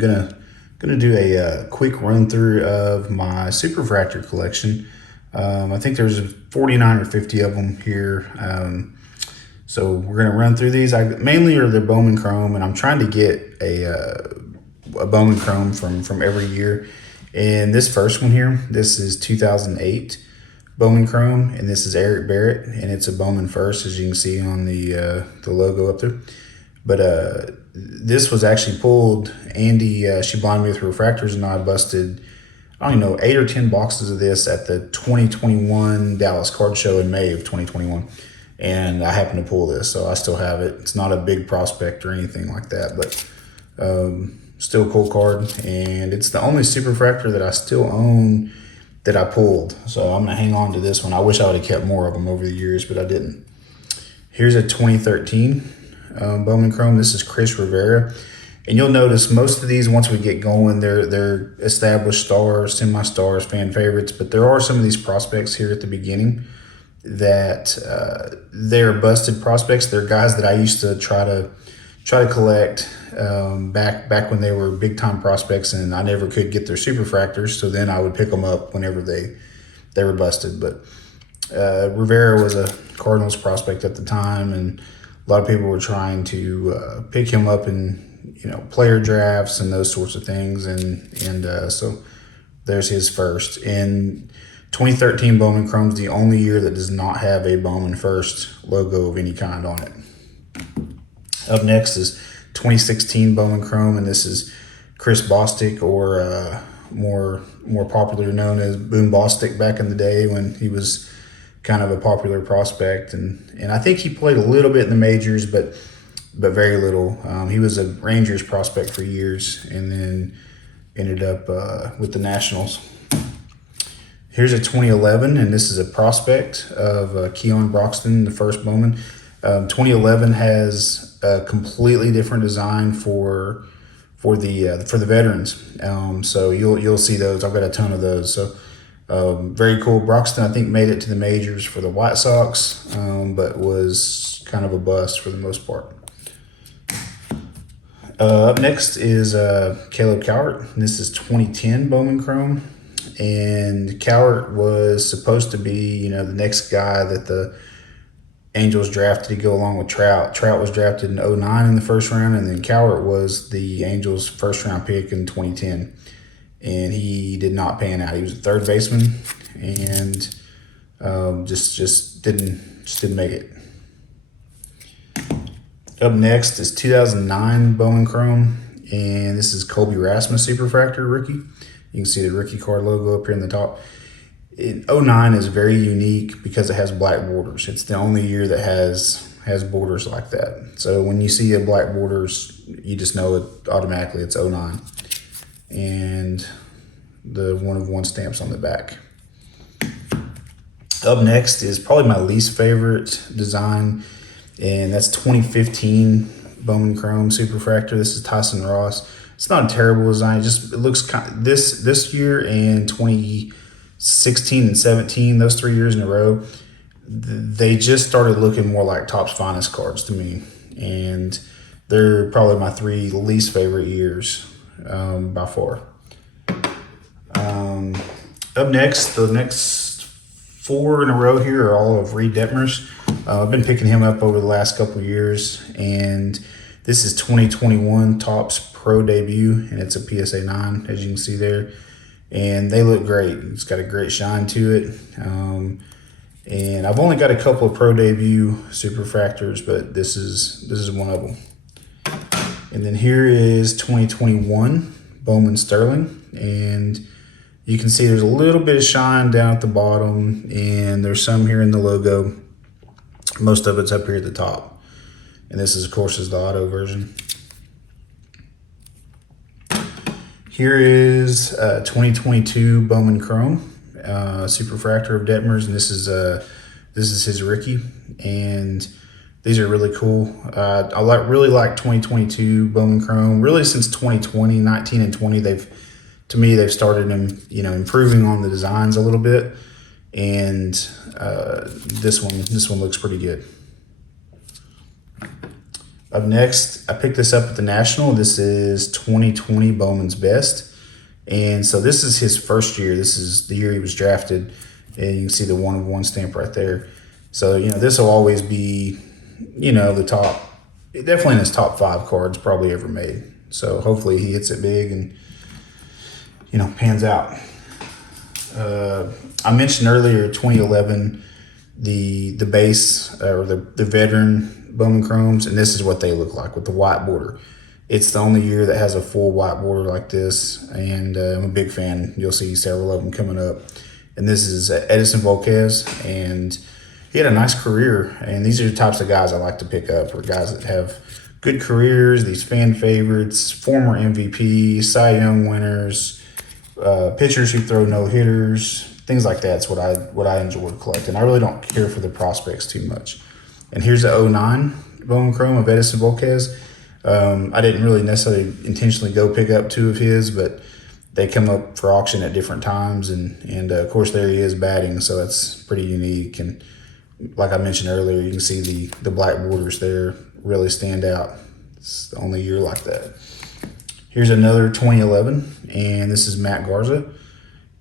gonna do a quick run through of my Superfractor collection. I think there's 49 or 50 of them here. So we're gonna run through these. I mainly are the Bowman Chrome, and I'm trying to get a Bowman Chrome from every year. And this first one here, this is 2008 Bowman Chrome, and this is Eric Barrett, and it's a Bowman first, as you can see on the logo up there. But this was actually pulled. Andy, she blinded me with refractors, and I busted, I don't know, 8 or 10 boxes of this at the 2021 Dallas Card Show in May of 2021. And I happened to pull this, so I still have it. It's not a big prospect or anything like that, but still a cool card. And it's the only Superfractor that I still own that I pulled. So I'm gonna hang on to this one. I wish I would have kept more of them over the years, but I didn't. Here's a 2013 Bowman Chrome. This is Chris Rivera. And you'll notice most of these, once we get going, they're established stars, semi-stars, fan favorites. But there are some of these prospects here at the beginning that they're busted prospects. They're guys that I used to try to collect back when they were big time prospects, and I never could get their Superfractors. So then I would pick them up whenever they were busted. But Rivera was a Cardinals prospect at the time, and a lot of people were trying to pick him up in player drafts and those sorts of things, and so there's his first. And 2013 Bowman Chrome's the only year that does not have a Bowman First logo of any kind on it. Up next is 2016 Bowman Chrome, and this is Chris Bostic, or more popular known as Boom Bostic back in the day when he was kind of a popular prospect. And I think he played a little bit in the majors, but very little. He was a Rangers prospect for years, and then ended up with the Nationals. Here's a 2011, and this is a prospect of Keon Broxton, the first Bowman. 2011 has a completely different design for the veterans. So you'll see those. I've got a ton of those. So very cool. Broxton, I think, made it to the majors for the White Sox, but was kind of a bust for the most part. Up next is Caleb Cowart. This is 2010 Bowman Chrome. And Cowart was supposed to be, the next guy that the Angels drafted to go along with Trout. Trout was drafted in 2009 in the first round, and then Cowart was the Angels' first round pick in 2010. And he did not pan out. He was a third baseman, and just didn't make it. Up next is 2009 Bowman Chrome, and this is Colby Rasmus Superfractor rookie. You can see the rookie card logo up here in the top. 2009 is very unique because it has black borders. It's the only year that has borders like that. So when you see a black borders, you just know it automatically. It's 2009, and the 1/1 stamps on the back. Up next is probably my least favorite design, and that's 2015 Bowman Chrome Superfractor. This is Tyson Ross. It's not a terrible design. It looks kind of, this year and 2016 and 17, those 3 years in a row, they just started looking more like Topps Finest cards to me, and they're probably my 3 least favorite years by far. Up next, the next 4 in a row here are all of Reed Detmers. I've been picking him up over the last couple of years, and this is 2021 Topps Pro debut, and it's a PSA 9, as you can see there. And they look great. It's got a great shine to it. And I've only got a couple of Pro debut Superfractors, but this is one of them. And then here is 2021 Bowman Sterling, and you can see there's a little bit of shine down at the bottom, and there's some here in the logo. Most of it's up here at the top. And this is, of course, the auto version. Here is 2022 Bowman Chrome Superfractor of Detmers, and this is his rookie, and these are really cool. I really like 2022 Bowman Chrome. Really, since 2020, 19 and 20, they've started improving on the designs a little bit, and this one looks pretty good. Up next, I picked this up at the National. This is 2020 Bowman's Best. And so this is his first year. This is the year he was drafted. And you can see the 1/1 stamp right there. So, this will always be, the top, definitely in his top 5 cards probably ever made. So hopefully he hits it big and, pans out. I mentioned earlier 2011, the base or the veteran Bowman Chromes, and this is what they look like with the white border. It's the only year that has a full white border like this, and I'm a big fan. You'll see several of them coming up. And this is Edison Volquez, and he had a nice career. And these are the types of guys I like to pick up, or guys that have good careers, these fan favorites, former MVP, Cy Young winners, pitchers who throw no-hitters, things like that's what I enjoy collecting. I really don't care for the prospects too much. And here's the 09 Bowman Chrome of Edison Volquez. I didn't really necessarily intentionally go pick up 2 of his, but they come up for auction at different times, and of course there he is batting, so that's pretty unique. And like I mentioned earlier, you can see the black borders there really stand out. It's the only year like that. Here's another 2011, and this is Matt Garza.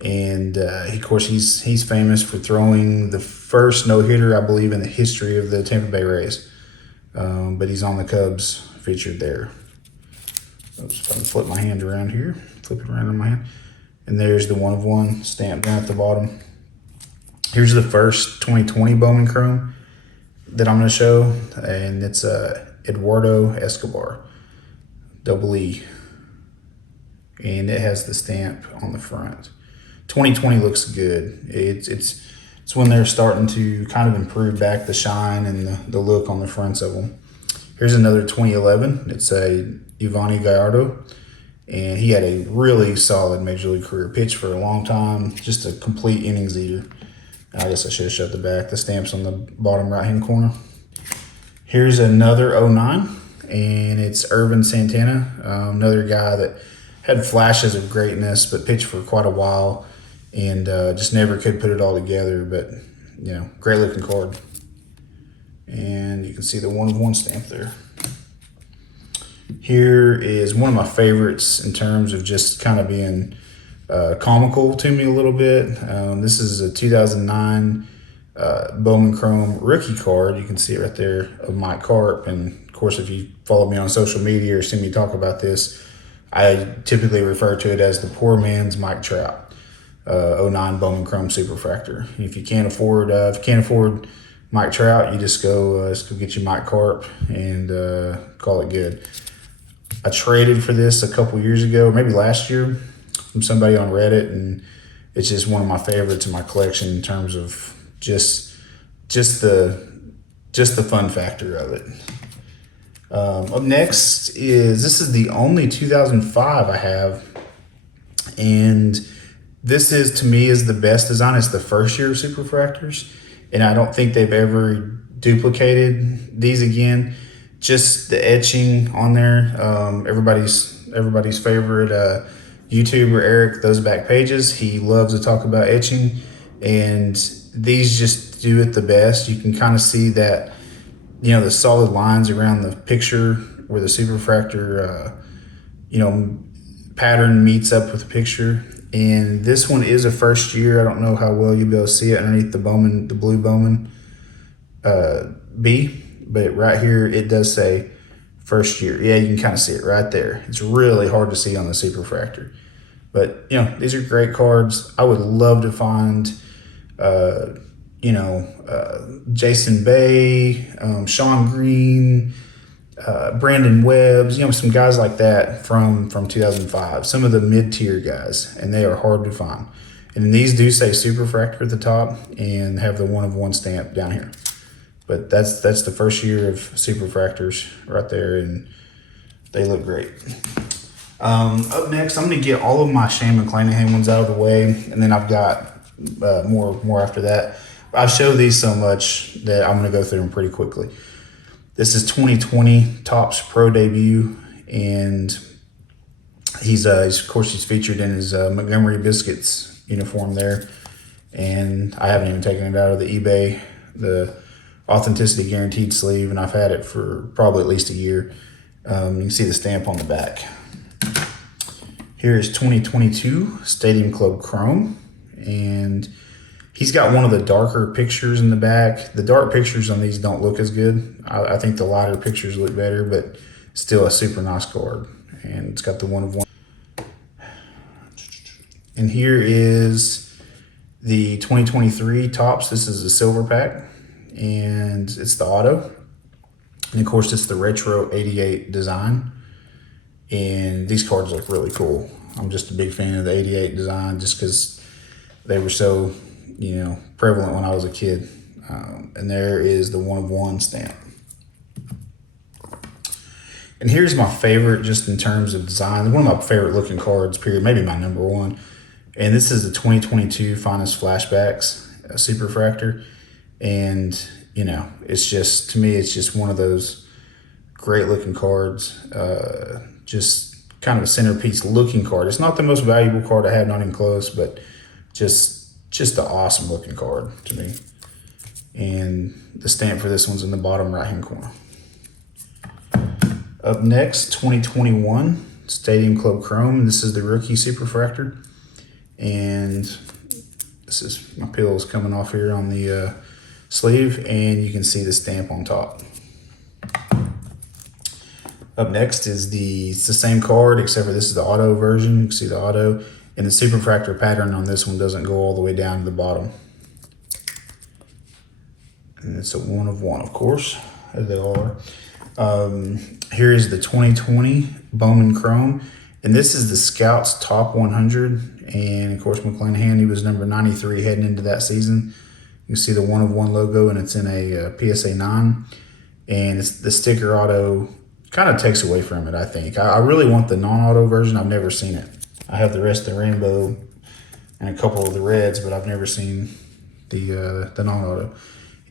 And of course, he's famous for throwing the first no-hitter, I believe, in the history of the Tampa Bay Rays. But he's on the Cubs featured there. Oops, if I can flip my hand around here, flip it around in my hand. And there's the 1/1 stamp down at the bottom. Here's the first 2020 Bowman Chrome that I'm going to show, and it's Eduardo Escobar, double E. And it has the stamp on the front. 2020 looks good. It's when they're starting to kind of improve back the shine and the look on the fronts of them. Here's another 2011. It's a Yovani Gallardo, and he had a really solid major league career. Pitched for a long time, just a complete innings eater. I guess I should have shut the back. The stamp's on the bottom right-hand corner. Here's another 09, and it's Irvin Santana, another guy that had flashes of greatness, but pitched for quite a while, and just never could put it all together. But great looking card. And you can see the 1/1 stamp there. Here is one of my favorites in terms of just kind of being comical to me a little bit. This is a 2009 Bowman Chrome rookie card. You can see it right there of Mike Carp. And of course, if you follow me on social media or see me talk about this, I typically refer to it as the poor man's Mike Trout. 09 Bowman Chrome Superfractor. If you can't afford Mike Trout, you just go get you Mike Carp and call it good. I traded for this a couple years ago, maybe last year, from somebody on Reddit, and it's just one of my favorites in my collection in terms of just the fun factor of it. Up next this is the only 2005 I have, and this is, to me, is the best design. It's the first year of Superfractors, and I don't think they've ever duplicated these again. Just the etching on there. Everybody's favorite YouTuber, Eric, those back pages. He loves to talk about etching, and these just do it the best. You can kind of see that, the solid lines around the picture where the Superfractor, pattern meets up with the picture. And this one is a first year. I don't know how well you'll be able to see it underneath the blue Bowman B, but right here it does say first year. Yeah, you can kind of see it right there. It's really hard to see on the Superfractor. But, these are great cards. I would love to find, Jason Bay, Sean Green, Brandon Webbs, some guys like that from 2005, some of the mid-tier guys, and they are hard to find. And these do say Superfractor at the top and have the 1/1 stamp down here. But that's the first year of Superfractors right there, and they look great. Up next, I'm going to get all of my Shane McClanahan ones out of the way, and then I've got more after that. I've showed these so much that I'm going to go through them pretty quickly. This is 2020 Topps Pro debut, and he's featured in his Montgomery Biscuits uniform there, and I haven't even taken it out of the eBay, the authenticity guaranteed sleeve, and I've had it for probably at least a year. You can see the stamp on the back. Here is 2022 Stadium Club Chrome, and he's got one of the darker pictures in the back. The dark pictures on these don't look as good. I think the lighter pictures look better, but still a super nice card. And it's got the 1 of 1. And here is the 2023 Topps. This is a silver pack, and it's the auto. And of course, it's the retro 88 design. And these cards look really cool. I'm just a big fan of the 88 design just because they were so, prevalent when I was a kid. And there is the 1 of 1 stamp. And here's my favorite just in terms of design. One of my favorite looking cards, period, maybe my number one. And this is the 2022 Finest Flashbacks Superfractor. And, it's just, to me, it's just one of those great looking cards. Just kind of a centerpiece looking card. It's not the most valuable card I have, not even close, but just an awesome looking card to me. And the stamp for this one's in the bottom right hand corner. Up next, 2021 Stadium Club Chrome. This is the rookie Superfractor. And this is my pills coming off here on the sleeve, and you can see the stamp on top. Up next is it's the same card, except for this is the auto version. You can see the auto, and the Superfractor pattern on this one doesn't go all the way down to the bottom. And it's a 1 of 1, of course, as they all are. Here is the 2020 Bowman Chrome, and this is the Scouts Top 100. And of course, McClanahan, he was number 93 heading into that season. You can see the 1 of 1 logo, and it's in a PSA 9. And it's the sticker auto kind of takes away from it, I think. I really want the non-auto version. I've never seen it. I have the rest of the rainbow and a couple of the reds, but I've never seen the non-auto.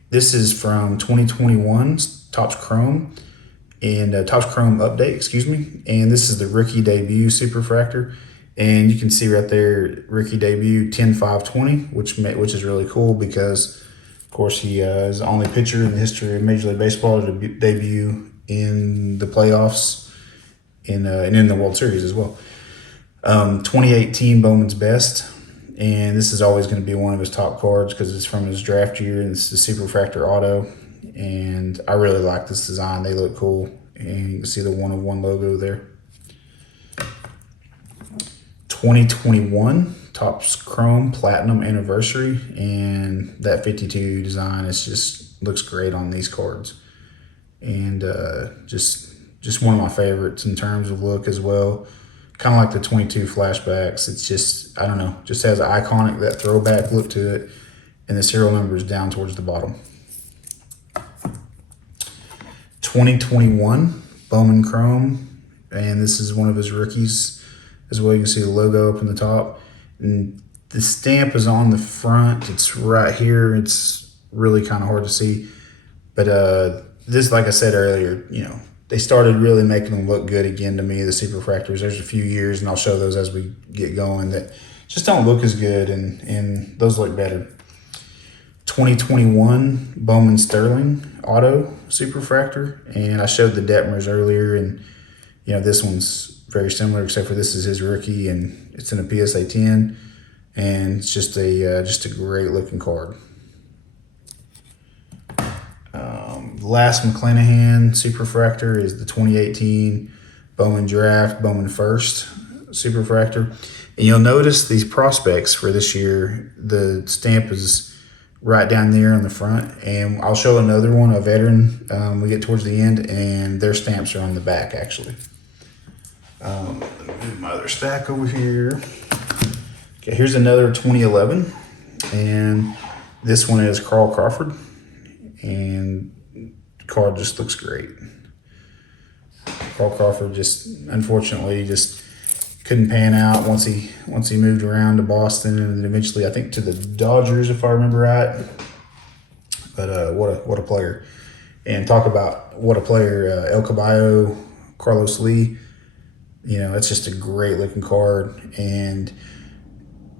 This is from 2021's Topps Chrome and Topps Chrome Update, excuse me. And this is the rookie debut Superfractor. And you can see right there, rookie debut 10-5-20, which is really cool because, of course, he is the only pitcher in the history of Major League Baseball to debut in the playoffs and in the World Series as well. 2018 Bowman's Best, and this is always going to be one of his top cards because it's from his draft year, and it's the Superfractor auto. And I really like this design. They look cool, and you can see the 1 of 1 logo there. 2021 Topps Chrome Platinum Anniversary, and that 52 design looks great on these cards. And just one of my favorites in terms of look as well. Kind of like the 22 Flashbacks. It's just, I don't know, just has an iconic, that throwback look to it. And the serial number is down towards the bottom. 2021 Bowman Chrome, and this is one of his rookies as well. You can see the logo up in the top. And the stamp is on the front. It's right here. It's really kind of hard to see. But this, like I said earlier, they started really making them look good again to me, the Superfractors. There's a few years, and I'll show those as we get going, that just don't look as good, and those look better. 2021 Bowman Sterling Auto Superfractor, and I showed the Detmers earlier, and this one's very similar, except for this is his rookie, and it's in a PSA 10, and it's just a great looking card. The last McClanahan Superfractor is the 2018 Bowman Draft Bowman First Superfractor. And you'll notice these prospects for this year, the stamp is right down there on the front. And I'll show another one, a veteran, we get towards the end, and their stamps are on the back, actually. Let me move my other stack over here. Okay, here's another 2011. And this one is Carl Crawford. And card just looks great. Carl Crawford unfortunately couldn't pan out once he moved around to Boston, and then eventually I think to the Dodgers, if I remember right. But what a player. And talk about what a player, El Caballo, Carlos Lee. It's just a great looking card, and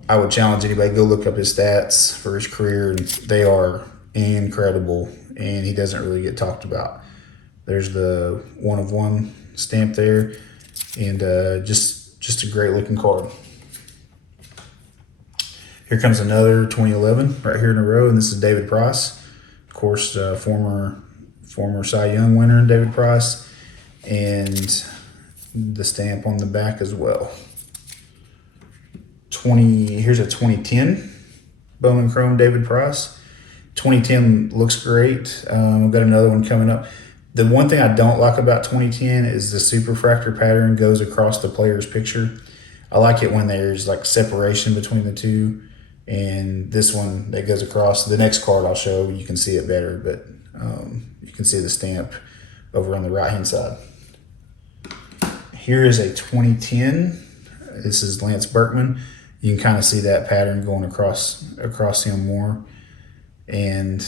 I would challenge anybody to go look up his stats for his career, and they are incredible. and he doesn't really get talked about. There's the 1 of 1 stamp there, and just a great looking card. Here comes another 2011 right here in a row, and this is David Price, of course, former Cy Young winner David Price, and the stamp on the back as well. Here's a 2010 Bowman Chrome David Price. 2010 looks great. We've got another one coming up. The one thing I don't like about 2010 is the Superfractor pattern goes across the player's picture. I like it when there's like separation between the two, and this one that goes across. The next card I'll show, you can see it better, but you can see the stamp over on the right hand side. Here is a 2010. This is Lance Berkman. You can kind of see that pattern going across him more. And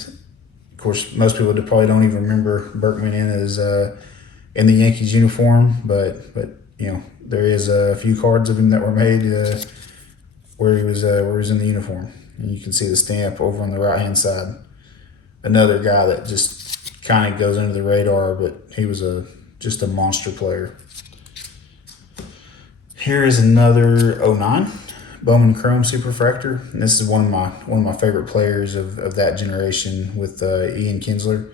of course, most people probably don't even remember Berkman in the Yankees uniform, but you know, there is a few cards of him that were made where he was in the uniform, and you can see the stamp over on the right hand side. Another guy that just kind of goes under the radar, but he was just a monster player. Here is another 09 Bowman Chrome Superfractor. And this is one of my favorite players of that generation with Ian Kinsler.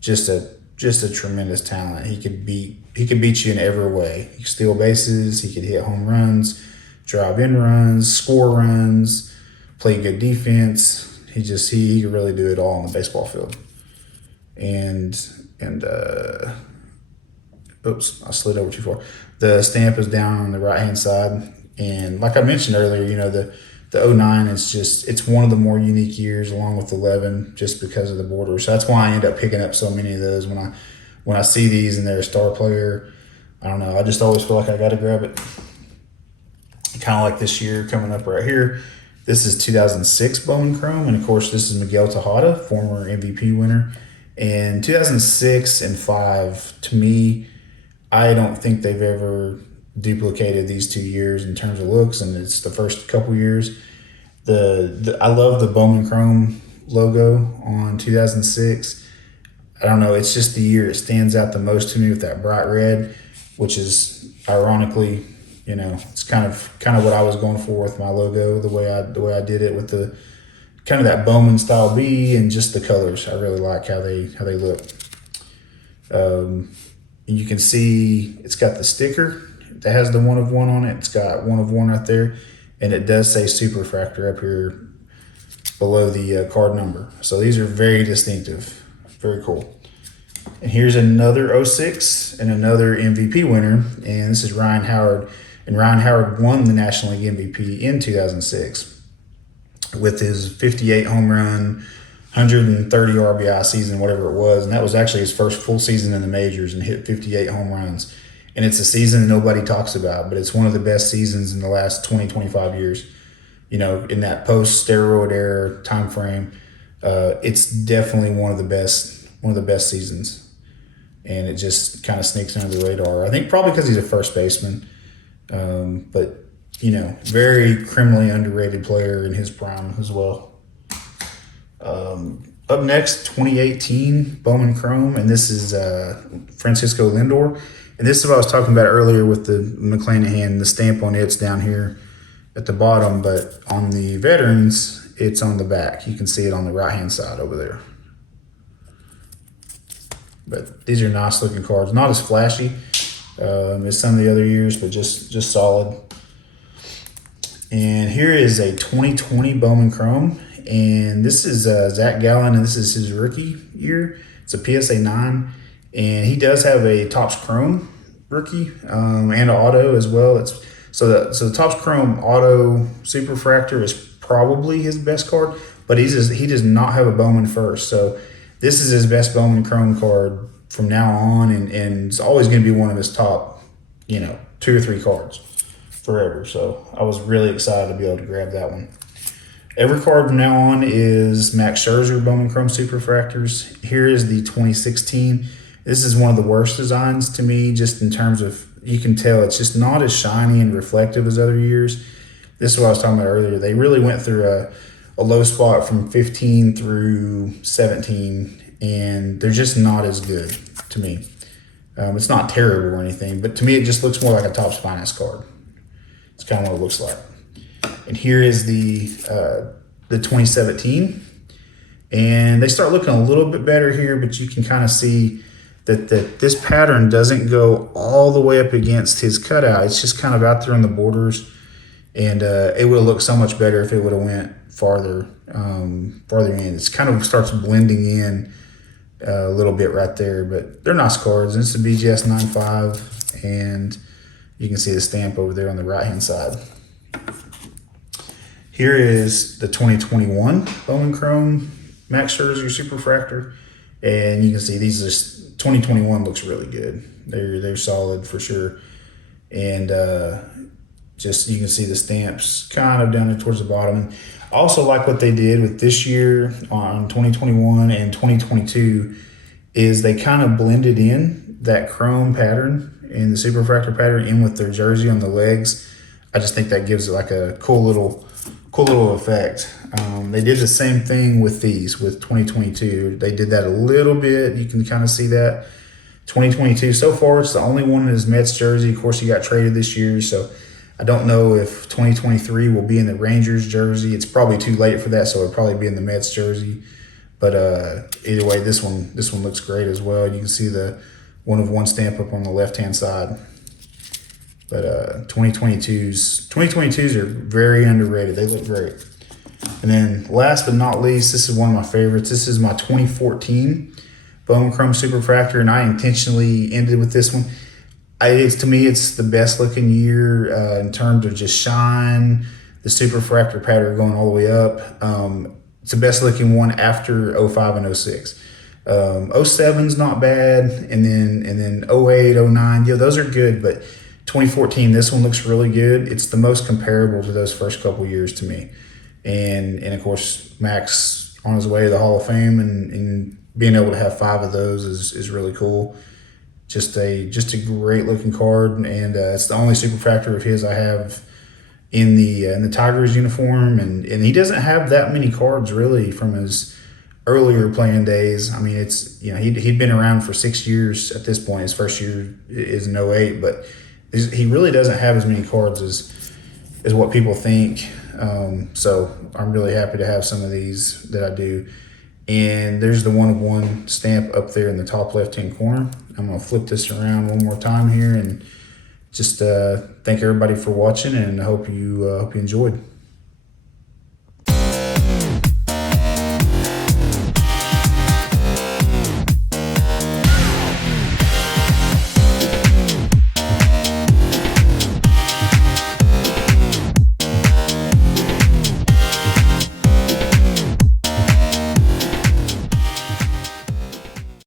Just a tremendous talent. He could beat you in every way. He could steal bases. He could hit home runs, drive in runs, score runs, play good defense. He could really do it all on the baseball field. And oops, I slid over too far. The stamp is down on the right hand side. And like I mentioned earlier, you know, the 09 is it's one of the more unique years along with 11 just because of the border. So that's why I end up picking up so many of those when I see these and they're a star player. I don't know, I just always feel like I got to grab it. Kind of like this year coming up right here. This is 2006 Bowman Chrome, and of course this is Miguel Tejada, former MVP winner. And 2006 and 5, to me, I don't think they've ever duplicated these 2 years in terms of looks, and it's the first couple years. I love the Bowman Chrome logo on 2006. I don't know, it's just the year it stands out the most to me with that bright red, which is ironically, you know, it's kind of what I was going for with my logo, the way I did it with the kind of that Bowman style B and just the colors. I really like how they look. And you can see it's got the sticker that has the 1 of 1 on it. It's got 1 of 1 right there, and it does say Superfractor up here below the card number. So these are very distinctive, very cool. And here's another 06 and another MVP winner, and this is Ryan Howard. And Ryan Howard won the National League MVP in 2006 with his 58 home run, 130 RBI season, whatever it was. And that was actually his first full season in the majors, and hit 58 home runs. And it's a season nobody talks about, but it's one of the best seasons in the last 20, 25 years. You know, in that post-steroid era time frame, it's definitely one of the best seasons. And it just kind of sneaks under the radar. I think probably because he's a first baseman. But, you know, very criminally underrated player in his prime as well. Up next, 2018 Bowman Chrome, and this is Francisco Lindor. And this is what I was talking about earlier with the McClanahan. The stamp on it's down here at the bottom, but on the veterans, it's on the back. You can see it on the right-hand side over there. But these are nice looking cards. Not as flashy as some of the other years, but just solid. And here is a 2020 Bowman Chrome. And this is Zach Gallen, and this is his rookie year. It's a PSA 9. And he does have a Topps Chrome rookie and an auto as well. So the Topps Chrome auto Superfractor is probably his best card, but he does not have a Bowman first. So this is his best Bowman Chrome card from now on, and it's always going to be one of his top, you know, 2 or 3 cards forever. So I was really excited to be able to grab that one. Every card from now on is Max Scherzer Bowman Chrome Superfractors. Here is the 2016. This is one of the worst designs to me, just in terms of, you can tell it's just not as shiny and reflective as other years. This is what I was talking about earlier. They really went through a low spot from 15 through 17, and they're just not as good to me. It's not terrible or anything, but to me it just looks more like a Topps Finest card. It's kind of what it looks like. And here is the 2017, and they start looking a little bit better here, but you can kind of see that this pattern doesn't go all the way up against his cutout. It's just kind of out there on the borders, and it would have looked so much better if it would have went farther in. It's kind of starts blending in a little bit right there, but they're nice cards. And it's the BGS 9.5, and you can see the stamp over there on the right hand side. Here is the 2021 Bowman Chrome Max Scherzer Superfractor, and you can see these are 2021 looks really good. They're solid for sure, and just you can see the stamps kind of down there towards the bottom. I also like what they did with this year on 2021 and 2022 is they kind of blended in that chrome pattern and the Superfractor pattern in with their jersey on the legs. I just think that gives it like a cool little effect. They did the same thing with these with 2022. They did that a little bit. You can kind of see that. 2022 so far, it's the only one in his Mets jersey. Of course, he got traded this year, so I don't know if 2023 will be in the Rangers jersey. It's probably too late for that, so it'll probably be in the Mets jersey. But either way, this one looks great as well. You can see the 1-of-1 stamp up on the left-hand side. But 2022s are very underrated. They look great. And then last but not least, this is one of my favorites. This is my 2014 Bowman Chrome Superfractor, and I intentionally ended with this one. To me, it's the best looking year in terms of just shine, the Superfractor pattern going all the way up. It's the best looking one after 05 and 06. 07's not bad, and then 08, 09, those are good, but 2014, this one looks really good. It's the most comparable to those first couple years to me. And of course, Max on his way to the Hall of Fame, and being able to have 5 of those is really cool. Just a great looking card, and it's the only Superfractor of his I have in the Tigers uniform, and he doesn't have that many cards really from his earlier playing days. I mean, it's he'd been around for 6 years at this point. His first year is in 08, but he really doesn't have as many cards as what people think. So I'm really happy to have some of these that I do. And there's the 1-of-1 stamp up there in the top left-hand corner. I'm going to flip this around one more time here and just thank everybody for watching, and I hope you enjoyed.